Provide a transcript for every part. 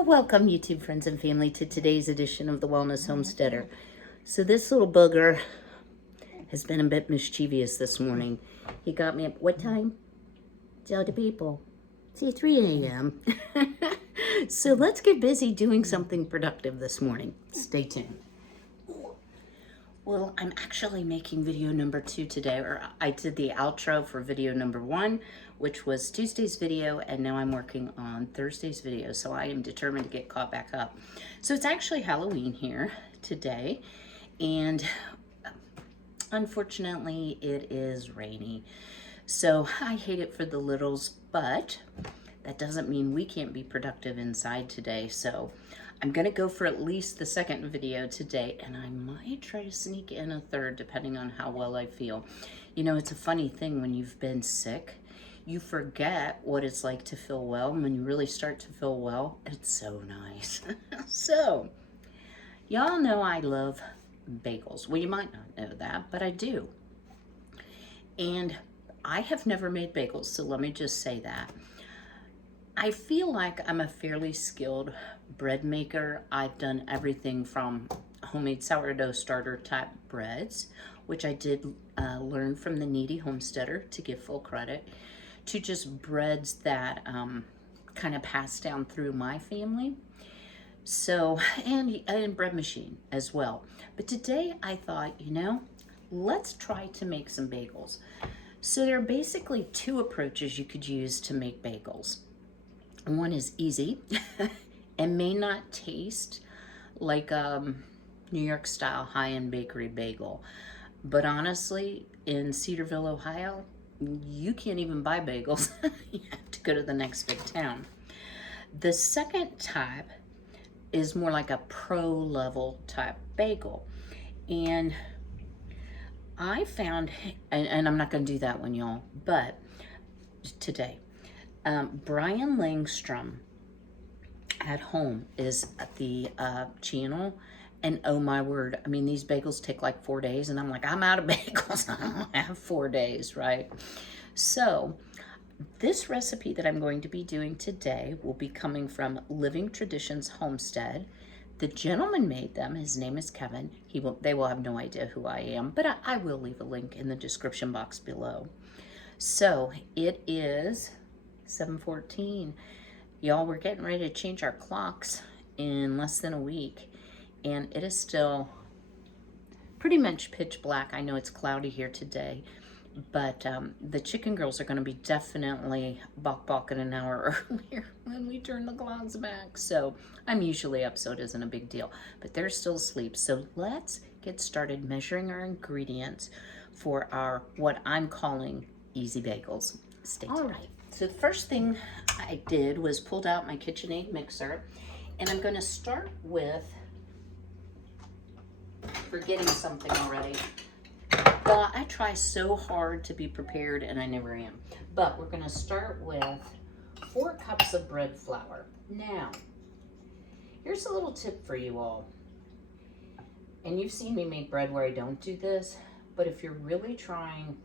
Well, welcome YouTube friends and family to today's edition of the Wellness Homesteader. So this little booger has been a bit mischievous this morning. He got me up, what time? Tell the people. See, 3 a.m. So let's get busy doing something productive this morning. Stay tuned. Well, I'm actually making video number 2 today, or I did the outro for video number 1, which was Tuesday's video, and now I'm working on Thursday's video, so I am determined to get caught back up. So it's actually Halloween here today, and unfortunately it is rainy. So I hate it for the littles, but that doesn't mean we can't be productive inside today. So I'm gonna go for at least the second video today, and I might try to sneak in a third depending on how well I feel. You know, it's a funny thing when you've been sick, you forget what it's like to feel well, and when you really start to feel well, it's so nice. So, y'all know I love bagels. Well, you might not know that, but I do. And I have never made bagels, so let me just say that. I feel like I'm a fairly skilled bread maker. I've done everything from homemade sourdough starter type breads, which I did learn from the Needy Homesteader, to give full credit, to just breads that kind of passed down through my family. So, and bread machine as well. But today I thought, you know, let's try to make some bagels. So there are basically 2 approaches you could use to make bagels. One is easy and may not taste like a New York style high-end bakery bagel. But honestly, in Cedarville, Ohio, you can't even buy bagels. You have to go to the next big town. The second type is more like a pro level type bagel. And I found, and I'm not going to do that one, y'all, but today, Brian Langstrom at home is at the channel, and oh my word, I mean, these bagels take like 4 days, and I'm like, I'm out of bagels. I don't have 4 days, right? So this recipe that I'm going to be doing today will be coming from Living Traditions Homestead. The gentleman made them. His name is Kevin. They will have no idea who I am, but I will leave a link in the description box below. So it is 7:14. Y'all, we're getting ready to change our clocks in less than a week, and it is still pretty much pitch black. I know it's cloudy here today, but the chicken girls are going to be definitely balking an hour earlier when we turn the clocks back. So I'm usually up, so it isn't a big deal, but they're still asleep. So let's get started measuring our ingredients for our, what I'm calling, easy bagels. Stay tuned. All right. So the first thing I did was pulled out my KitchenAid mixer, and I'm going to start with forgetting something already. But I try so hard to be prepared, and I never am. But we're going to start with 4 cups of bread flour. Now, here's a little tip for you all. And you've seen me make bread where I don't do this, but if you're really trying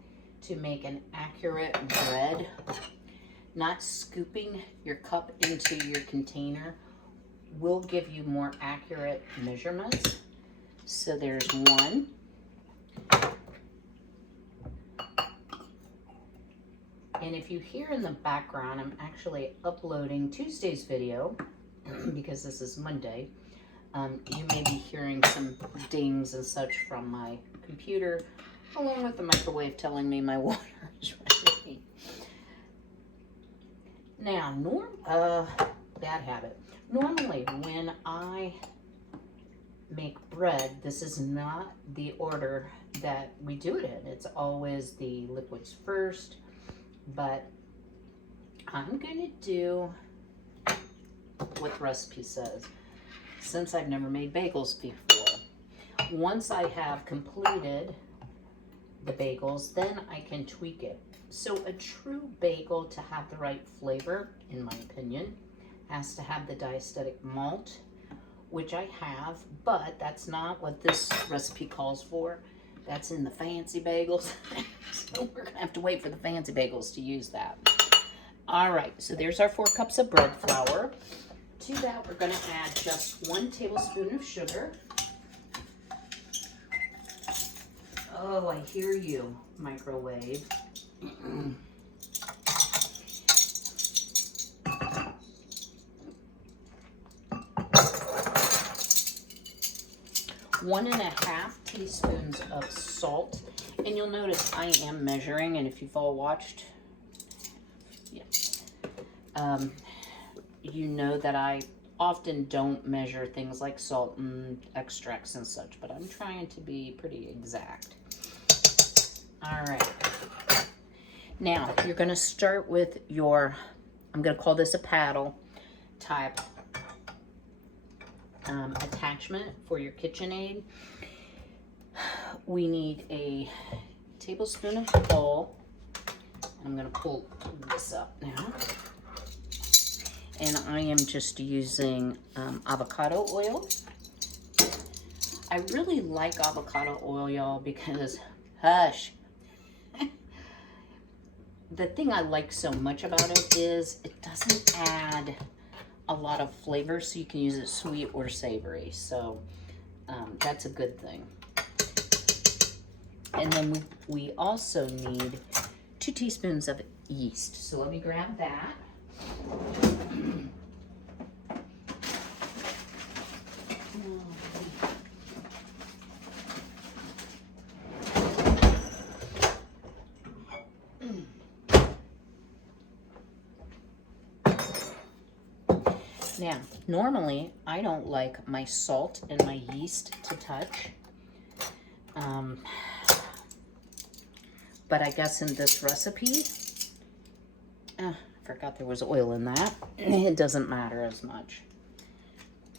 to make an accurate bread, not scooping your cup into your container will give you more accurate measurements. So there's 1. And if you hear in the background, I'm actually uploading Tuesday's video because this is Monday. You may be hearing some dings and such from my computer, along with the microwave telling me my water is ready. Now, bad habit. Normally, when I make bread, this is not the order that we do it in. It's always the liquids first, but I'm gonna do what the recipe says, since I've never made bagels before. Once I have completed the bagels, then I can tweak it. So a true bagel, to have the right flavor, in my opinion, has to have the diastatic malt, which I have, but that's not what this recipe calls for. That's in the fancy bagels. So we're gonna have to wait for the fancy bagels to use that. All right, so there's our 4 cups of bread flour. To that, we're going to add just 1 tablespoon of sugar. Oh, I hear you, microwave. 1½ teaspoons of salt. And you'll notice I am measuring, and if you've all watched, you know that I often don't measure things like salt and extracts and such, but I'm trying to be pretty exact. All right. Now, you're going to start with your, I'm going to call this a paddle type attachment for your KitchenAid. We need a tablespoon of oil. I'm going to pull this up now. And I am just using avocado oil. I really like avocado oil, y'all, because, hush, the thing I like so much about it is it doesn't add a lot of flavor, so you can use it sweet or savory. So that's a good thing. And then we also need 2 teaspoons of yeast. So let me grab that. Now, normally I don't like my salt and my yeast to touch. But I guess in this recipe, I forgot there was oil in that. It doesn't matter as much.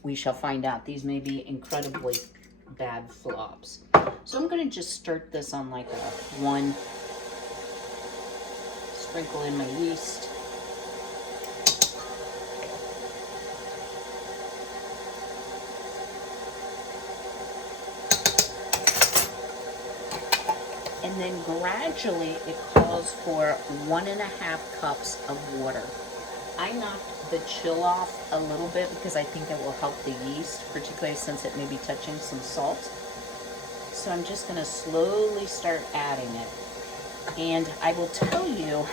We shall find out. These may be incredibly bad flops. So I'm going to just start this on like a 1. Sprinkle in my yeast. And then gradually it calls for 1½ cups of water. I knocked the chill off a little bit because I think it will help the yeast, particularly since it may be touching some salt. So I'm just going to slowly start adding it. And I will tell you,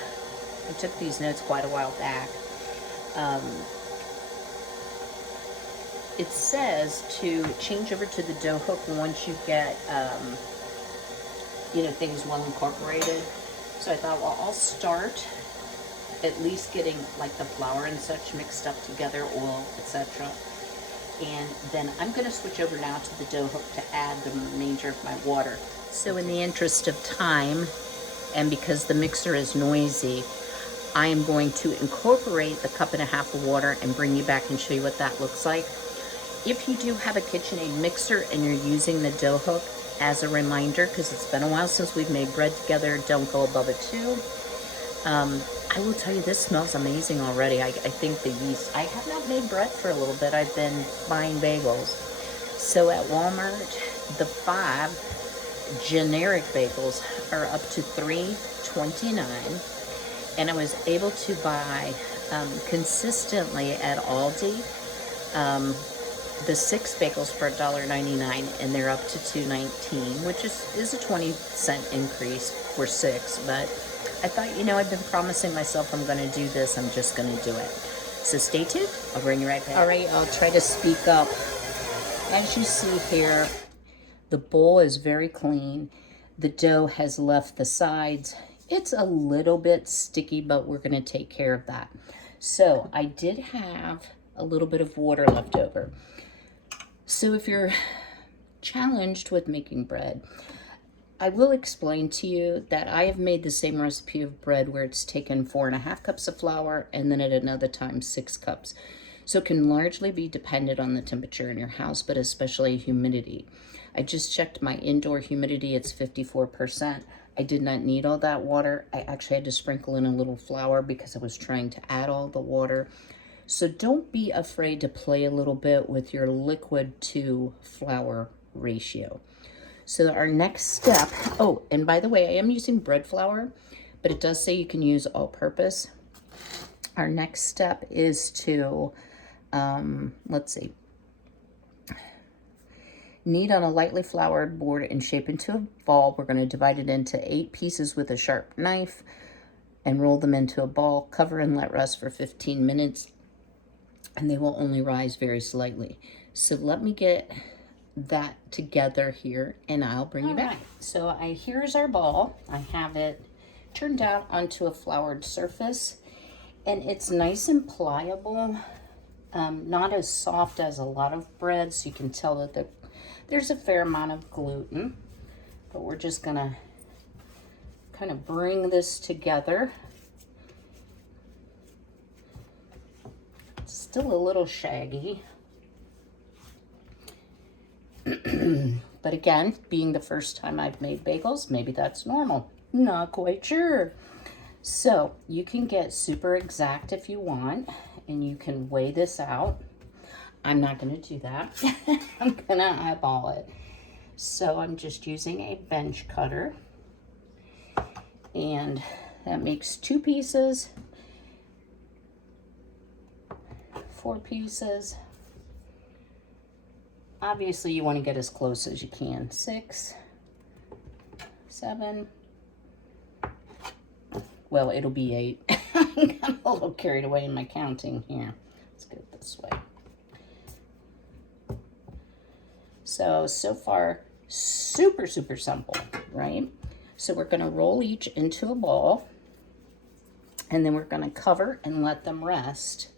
I took these notes quite a while back. It says to change over to the dough hook once you get things well incorporated. So I thought, well, I'll start at least getting like the flour and such mixed up together, oil, etc. And then I'm going to switch over now to the dough hook to add the remainder of my water. So in the interest of time, and because the mixer is noisy, I am going to incorporate the 1½ cup of water and bring you back and show you what that looks like. If you do have a KitchenAid mixer and you're using the dough hook, as a reminder, because it's been a while since we've made bread together, don't go above a 2. I will tell you, this smells amazing already. I think the yeast, I have not made bread for a little bit. I've been buying bagels. So at Walmart, the 5 generic bagels are up to $3.29. And I was able to buy consistently at Aldi the 6 bagels for $1.99, and they're up to $2.19, which is a 20-cent increase for 6. But I thought, I've been promising myself I'm going to do this. I'm just going to do it. So stay tuned. I'll bring you right back. All right, I'll try to speak up. As you see here, the bowl is very clean. The dough has left the sides. It's a little bit sticky, but we're going to take care of that. So I did have a little bit of water left over. So if you're challenged with making bread, I will explain to you that I have made the same recipe of bread where it's taken 4½ cups of flour and then at another time 6 cups. So it can largely be dependent on the temperature in your house, but especially humidity. I just checked my indoor humidity, it's 54%. I did not need all that water. I actually had to sprinkle in a little flour because I was trying to add all the water. So don't be afraid to play a little bit with your liquid to flour ratio. So our next step, oh, and by the way, I am using bread flour, but it does say you can use all-purpose. Our next step is to let's see. Knead on a lightly floured board and shape into a ball. We're going to divide it into 8 pieces with a sharp knife and roll them into a ball. Cover and let rest for 15 minutes, and they will only rise very slightly. So let me get that together here, and I'll bring you back. Right. So here's our ball. I have it turned out onto a floured surface, and it's nice and pliable, not as soft as a lot of breads. You can tell that there's a fair amount of gluten, but we're just gonna kind of bring this together. It's still a little shaggy. But again, being the first time I've made bagels, maybe that's normal. Not quite sure. So you can get super exact if you want, and you can weigh this out. I'm not going to do that. I'm going to eyeball it. So I'm just using a bench cutter, and that makes 2 pieces, 4 pieces. Obviously you want to get as close as you can. 6, 7, well, it'll be 8. I got a little carried away in my counting here. Let's get it this way. So far, super simple, right? So we're gonna roll each into a ball, and then we're gonna cover and let them rest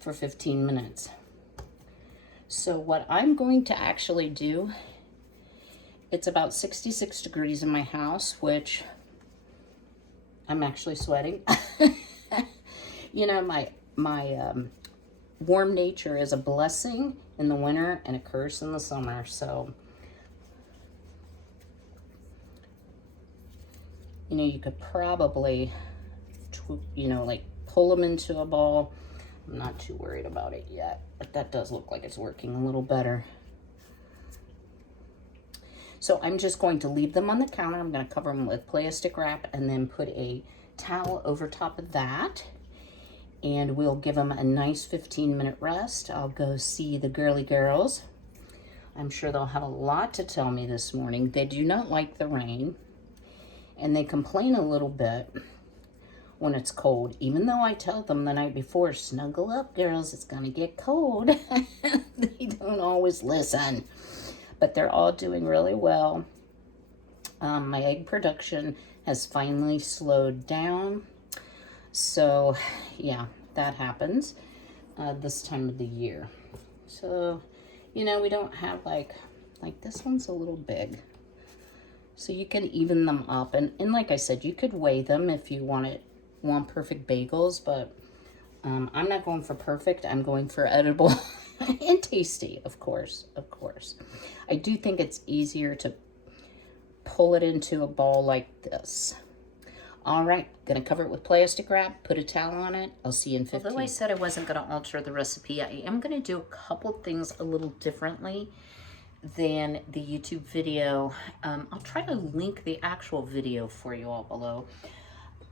for 15 minutes. So what I'm going to actually do, it's about 66 degrees in my house, which I'm actually sweating. You know, my warm nature is a blessing in the winter and a curse in the summer. So, you know, you could probably, you know, like pull them into a ball. I'm not too worried about it yet, but that does look like it's working a little better. So I'm just going to leave them on the counter. I'm going to cover them with plastic wrap and then put a towel over top of that. And we'll give them a nice 15-minute rest. I'll go see the girly girls. I'm sure they'll have a lot to tell me this morning. They do not like the rain, and they complain a little bit when it's cold, even though I tell them the night before, snuggle up, girls, it's gonna get cold. They don't always listen, but they're all doing really well. My egg production has finally slowed down. So yeah, that happens this time of the year. So, you know, we don't have like this one's a little big. So you can even them up. And like I said, you could weigh them if you want perfect bagels, but I'm not going for perfect. I'm going for edible and tasty, of course. I do think it's easier to pull it into a ball like this. All right, gonna cover it with plastic wrap, put a towel on it. I'll see you in 15. Although I said I wasn't gonna alter the recipe, I am gonna do a couple things a little differently than the YouTube video. I'll try to link the actual video for you all below.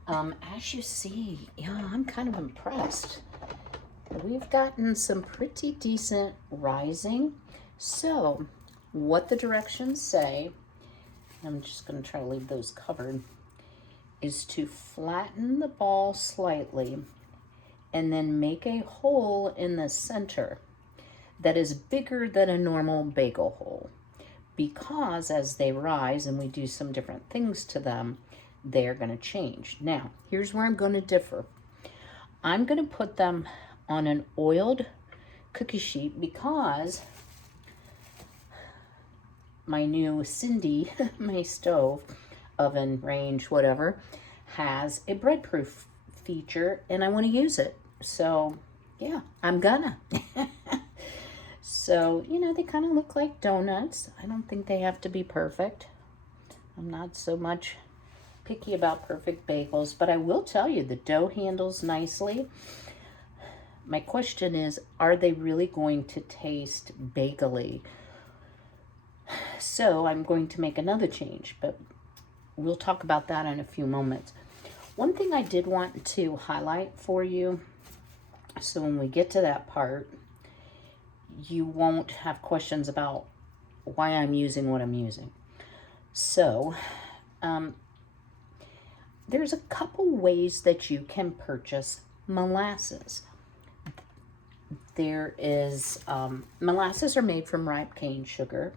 As you see, yeah, I'm kind of impressed. We've gotten some pretty decent rising. So what the directions say, I'm just gonna try to leave those covered, is to flatten the ball slightly and then make a hole in the center that is bigger than a normal bagel hole, because as they rise and we do some different things to them, they're going to change. Now, here's where I'm going to differ. I'm going to put them on an oiled cookie sheet because my new Cindy, my stove, oven, range, whatever, has a bread-proof feature, and I want to use it. So, yeah, I'm gonna. So, you know, they kind of look like donuts. I don't think they have to be perfect. I'm not so much picky about perfect bagels, but I will tell you the dough handles nicely. My question is, are they really going to taste bagely? So I'm going to make another change, but we'll talk about that in a few moments. One thing I did want to highlight for you, so when we get to that part, you won't have questions about why I'm using what I'm using. So, there's a couple ways that you can purchase molasses. There is, molasses are made from ripe cane sugar.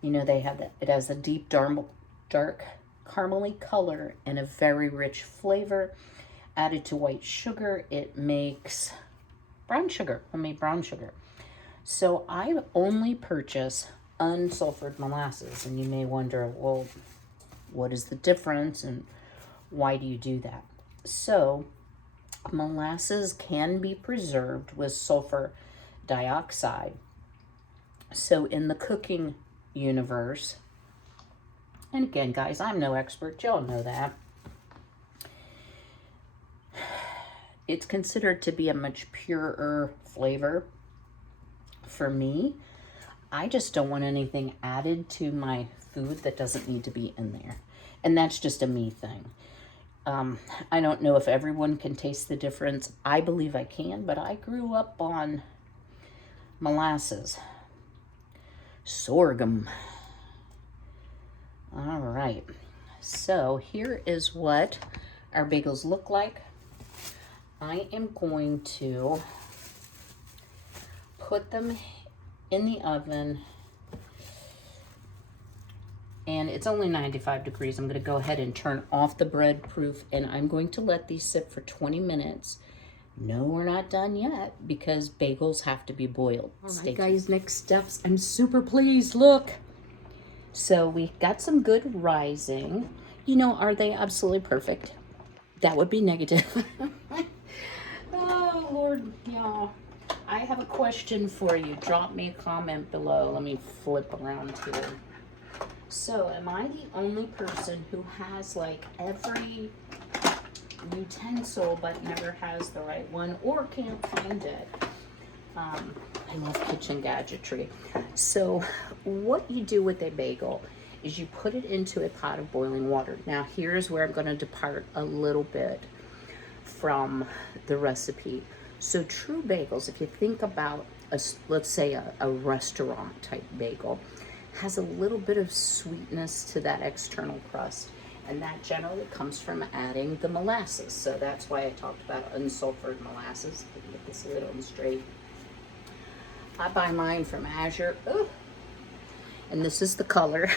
You know, they have that, it has a deep, dark caramely color and a very rich flavor. Added to white sugar, it makes brown sugar, homemade brown sugar. So I only purchase unsulfured molasses, and you may wonder, well, what is the difference and why do you do that? So molasses can be preserved with sulfur dioxide. So in the cooking universe, and again, guys, I'm no expert, y'all know that, it's considered to be a much purer flavor. For me, I just don't want anything added to my food that doesn't need to be in there. And that's just a me thing. I don't know if everyone can taste the difference. I believe I can, but I grew up on molasses. Sorghum. All right. So here is what our bagels look like. I am going to put them in the oven, and it's only 95 degrees. I'm going to go ahead and turn off the bread proof, and I'm going to let these sit for 20 minutes. No, we're not done yet because bagels have to be boiled. All right, guys, next steps. I'm super pleased. Look. So we got some good rising. You know, are they absolutely perfect? That would be negative. Oh, Lord, y'all. I have a question for you. Drop me a comment below. Let me flip around here. So, am I the only person who has like every utensil but never has the right one or can't find it? I love kitchen gadgetry. So, what you do with a bagel is you put it into a pot of boiling water. Now, here's where I'm going to depart a little bit from the recipe. So true bagels, if you think about, let's say a restaurant type bagel, has a little bit of sweetness to that external crust. And that generally comes from adding the molasses. So that's why I talked about unsulfured molasses. Let me get this lid on straight. I buy mine from Azure. Ooh. And this is the color.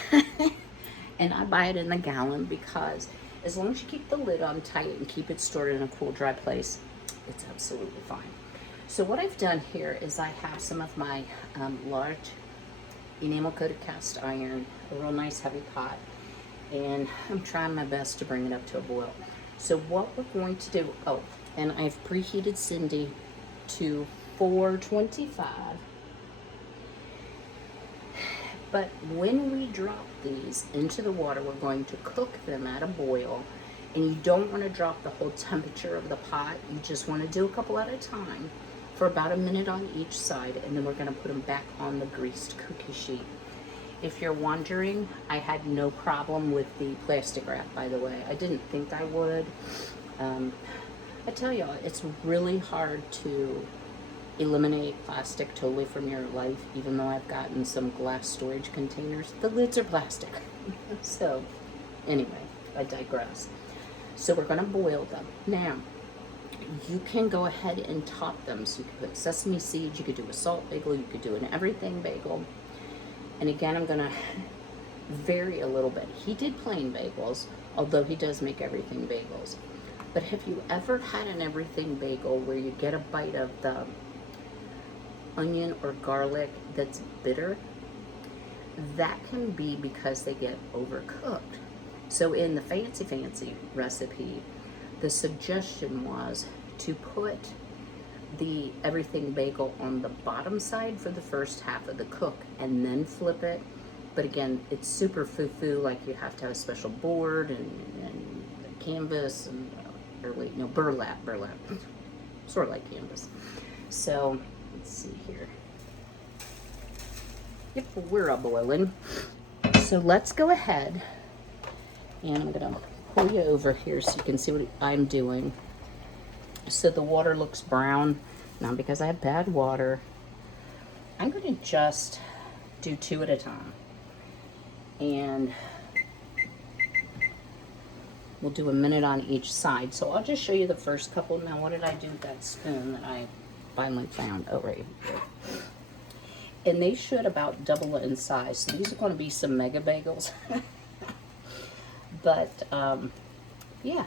And I buy it in the gallon because as long as you keep the lid on tight and keep it stored in a cool, dry place, it's absolutely fine. So what I've done here is I have some of my large enamel coated cast iron, a real nice heavy pot, and I'm trying my best to bring it up to a boil. So what we're going to do, oh, and I've preheated Cindy to 425. But when we drop these into the water, we're going to cook them at a boil. And you don't want to drop the whole temperature of the pot. You just want to do a couple at a time for about a minute on each side. And then we're going to put them back on the greased cookie sheet. If you're wondering, I had no problem with the plastic wrap, by the way. I didn't think I would. I tell y'all, it's really hard to eliminate plastic totally from your life, even though I've gotten some glass storage containers. The lids are plastic. So, anyway, I digress. So we're going to boil them. Now, you can go ahead and top them. So you can put sesame seeds, you could do a salt bagel, you could do an everything bagel. And again, I'm going to vary a little bit. He did plain bagels, although he does make everything bagels. But have you ever had an everything bagel where you get a bite of the onion or garlic that's bitter? That can be because they get overcooked. So in the fancy recipe, the suggestion was to put the everything bagel on the bottom side for the first half of the cook and then flip it. But again, it's super foo-foo, like you have to have a special board and canvas and, or wait, no, burlap, sort of like canvas. So let's see here. Yep, we're a boiling. So let's go ahead, and I'm gonna pull you over here so you can see what I'm doing. So the water looks brown, not because I have bad water. I'm going to just do 2 at a time. And we'll do a minute on each side. So I'll just show you the first couple. Now, what did I do with that spoon that I finally found? Oh, right here. And they should about double in size. So these are going to be some mega bagels. But, yeah,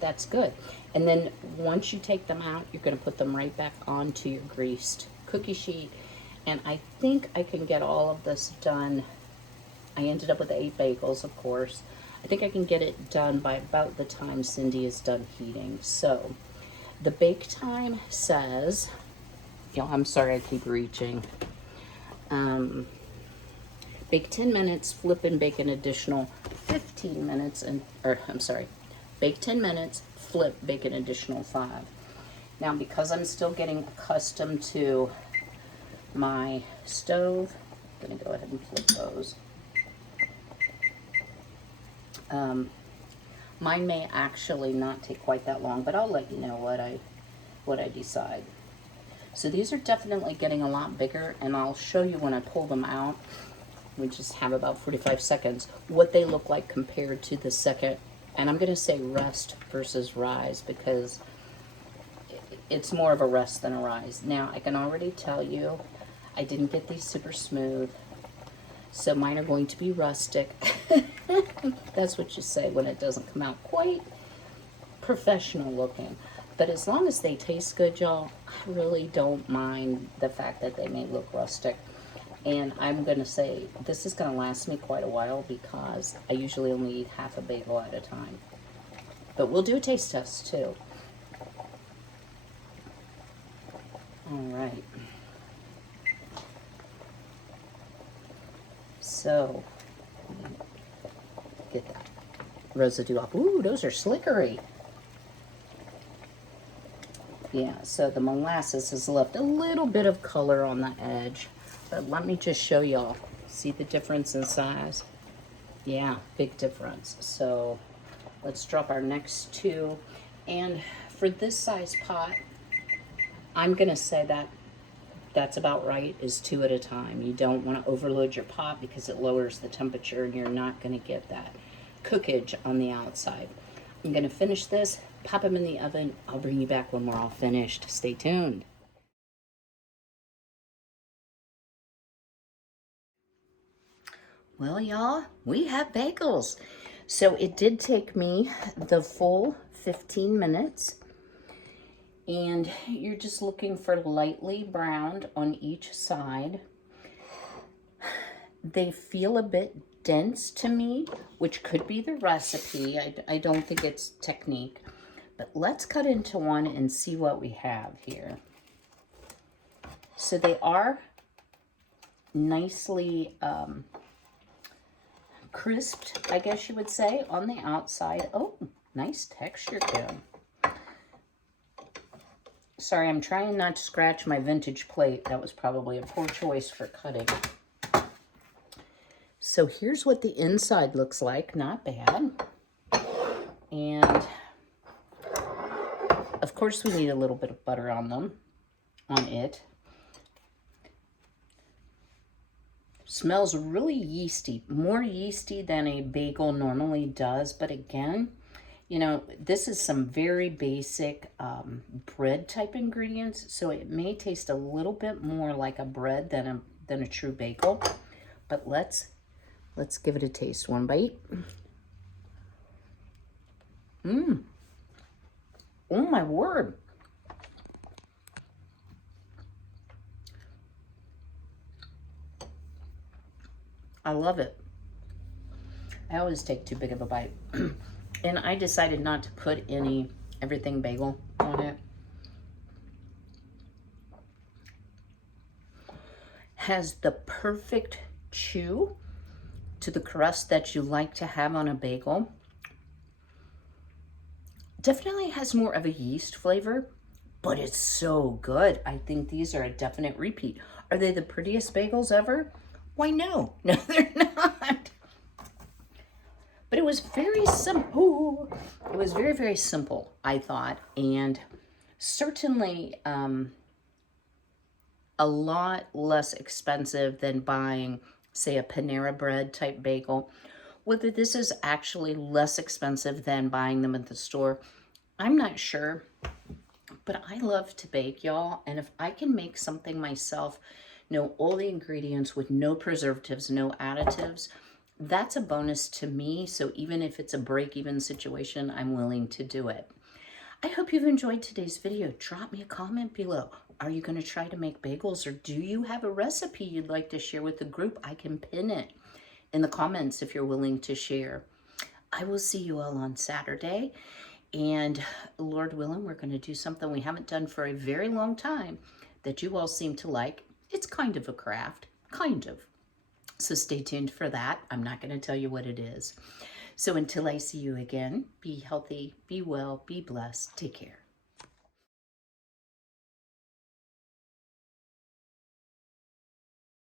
that's good. And then once you take them out, you're going to put them right back onto your greased cookie sheet. And I think I can get all of this done. I ended up with 8 bagels, of course. I think I can get it done by about the time Cindy is done heating. So the bake time says, I'm sorry I keep reaching. Bake 10 minutes, flip and bake an additional 15 minutes, bake 10 minutes, flip, bake an additional 5. Now, because I'm still getting accustomed to my stove, I'm gonna go ahead and flip those. Mine may actually not take quite that long, but I'll let you know what I decide. So these are definitely getting a lot bigger, and I'll show you when I pull them out. We just have about 45 seconds, what they look like compared to the second. And I'm going to say rest versus rise because it's more of a rest than a rise. Now, I can already tell you, I didn't get these super smooth. So mine are going to be rustic. That's what you say when it doesn't come out quite professional looking. But as long as they taste good, y'all, I really don't mind the fact that they may look rustic. And I'm going to say this is going to last me quite a while because I usually only eat half a bagel at a time. But we'll do a taste test too. All right. So, get that residue off. Ooh, those are slickery. Yeah, so the molasses has left a little bit of color on the edge. But let me just show y'all. See the difference in size? Yeah, big difference. So let's drop our next 2. And for this size pot, I'm going to say that's about right, is 2 at a time. You don't want to overload your pot because it lowers the temperature and you're not going to get that cookage on the outside. I'm going to finish this, pop them in the oven. I'll bring you back when we're all finished. Stay tuned. Well, y'all, we have bagels. So it did take me the full 15 minutes. And you're just looking for lightly browned on each side. They feel a bit dense to me, which could be the recipe. I don't think it's technique. But let's cut into one and see what we have here. So they are nicely crisped, I guess you would say, on the outside. Oh, nice texture, Kym. Sorry, I'm trying not to scratch my vintage plate. That was probably a poor choice for cutting. So here's what the inside looks like. Not bad. And of course we need a little bit of butter on it. Smells really yeasty, more yeasty than a bagel normally does. But again, you know, this is some very basic bread type ingredients, so it may taste a little bit more like a bread than a true bagel. But let's give it a taste. One bite. Oh my word. I love it. I always take too big of a bite. And I decided not to put any everything bagel on it. Has the perfect chew to the crust that you like to have on a bagel. Definitely has more of a yeast flavor, but it's so good. I think these are a definite repeat. Are they the prettiest bagels ever? Why, no. No, they're not. But it was very simple. It was very, very simple, I thought. And certainly a lot less expensive than buying, say, a Panera Bread type bagel. Whether this is actually less expensive than buying them at the store, I'm not sure. But I love to bake, y'all, and if I can make something myself, know all the ingredients with no preservatives, no additives, that's a bonus to me. So even if it's a break-even situation, I'm willing to do it. I hope you've enjoyed today's video. Drop me a comment below. Are you going to try to make bagels, or do you have a recipe you'd like to share with the group? I can pin it in the comments if you're willing to share. I will see you all on Saturday. And Lord willing, we're going to do something we haven't done for a very long time that you all seem to like. It's kind of a craft, kind of. So stay tuned for that. I'm not going to tell you what it is. So until I see you again, be healthy, be well, be blessed. Take care.